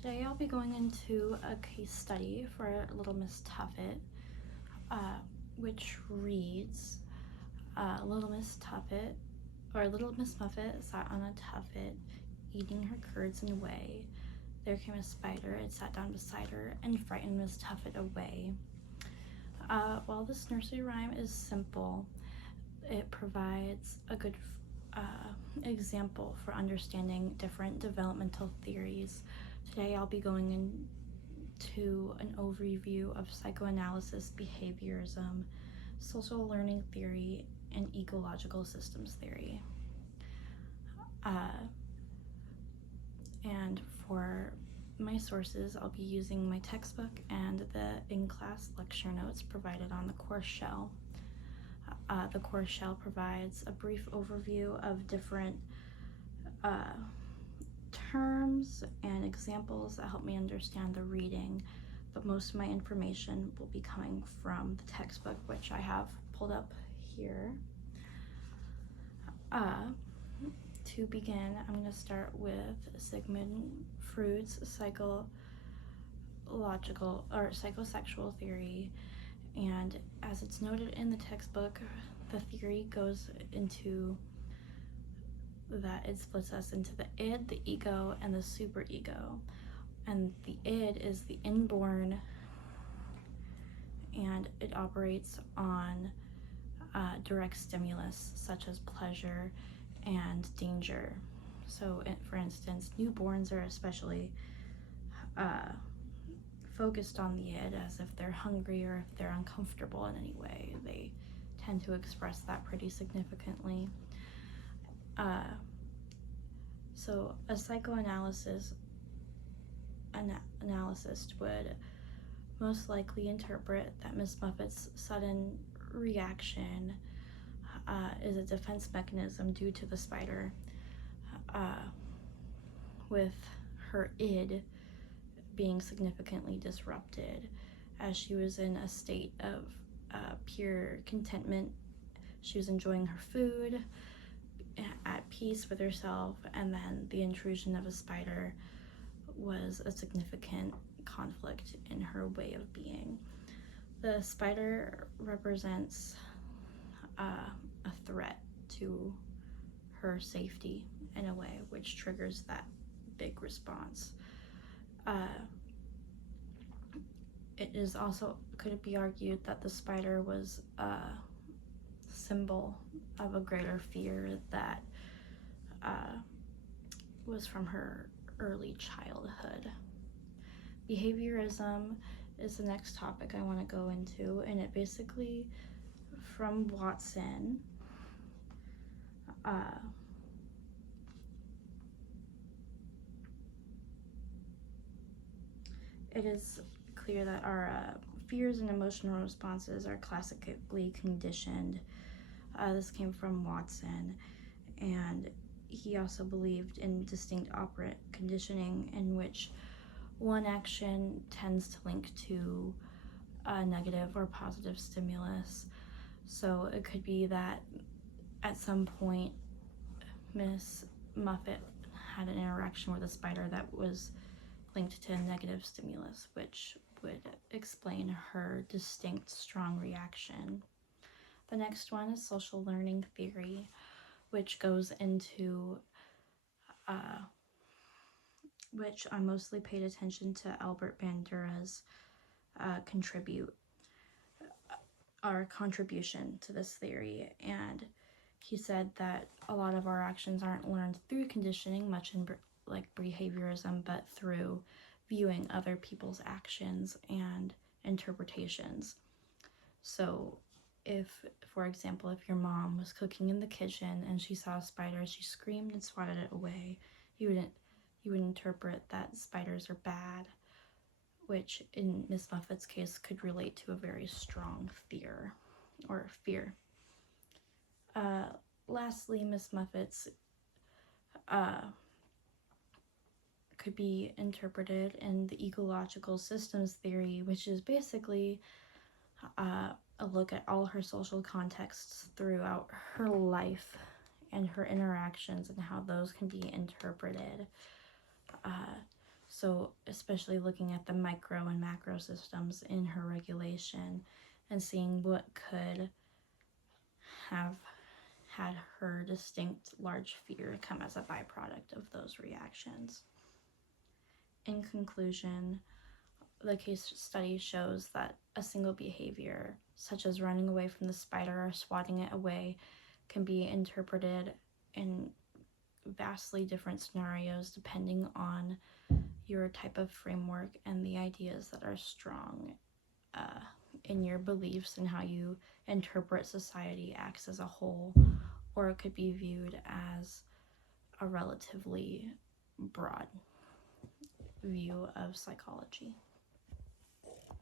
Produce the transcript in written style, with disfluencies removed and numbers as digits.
Today I'll be going into a case study for Little Miss Tuffet, which reads, Little Miss Tuffet, or Little Miss Muffet sat on a tuffet, eating her curds and whey. There came a spider, it sat down beside her, and frightened Miss Tuffet away. While this nursery rhyme is simple, it provides a good example for understanding different developmental theories. Today I'll be going into an overview of psychoanalysis, behaviorism, social learning theory, and ecological systems theory. And for my sources, I'll be using my textbook and the in-class lecture notes provided on the course shell. The course shell provides a brief overview of different terms and examples that help me understand the reading, but most of my information will be coming from the textbook, which I have pulled up here. To begin, I'm going to start with Sigmund Freud's psychosexual theory, and as it's noted in the textbook, the theory goes into that it splits us into the id, the ego, and the superego. And the id is the inborn, and it operates on direct stimulus such as pleasure and danger. So for instance, newborns are especially focused on the id, as if they're hungry or if they're uncomfortable in any way. They tend to express that pretty significantly. So a psychoanalyst would most likely interpret that Miss Muffet's sudden reaction is a defense mechanism due to the spider, with her id being significantly disrupted, as she was in a state of pure contentment. She was enjoying her food, at peace with herself, and then the intrusion of a spider was a significant conflict in her way of being. The spider represents a threat to her safety in a way, which triggers that big response. It is also, could it be argued that the spider was a symbol of a greater fear that was from her early childhood. Behaviorism is the next topic I want to go into, and it basically, from Watson, it is clear that our fears and emotional responses are classically conditioned. This came from Watson, and he also believed in distinct operant conditioning, in which one action tends to link to a negative or positive stimulus. So it could be that at some point Miss Muffet had an interaction with a spider that was linked to a negative stimulus, which would explain her distinct, strong reaction. The next one is social learning theory, which goes into which I mostly paid attention to Albert Bandura's contribution to this theory, and he said that a lot of our actions aren't learned through conditioning, much in like behaviorism, but through viewing other people's actions and interpretations. So if, for example, if your mom was cooking in the kitchen and she saw a spider, she screamed and swatted it away, you would interpret that spiders are bad, which in Miss Muffet's case could relate to a very strong fear. Lastly, Miss Muffet's could be interpreted in the ecological systems theory, which is basically a look at all her social contexts throughout her life and her interactions and how those can be interpreted. So especially looking at the micro and macro systems in her regulation and seeing what could have had her distinct large fear come as a byproduct of those reactions. In conclusion, the case study shows that a single behavior, such as running away from the spider or swatting it away, can be interpreted in vastly different scenarios depending on your type of framework and the ideas that are strong in your beliefs and how you interpret society acts as a whole, or it could be viewed as a relatively broad view of psychology.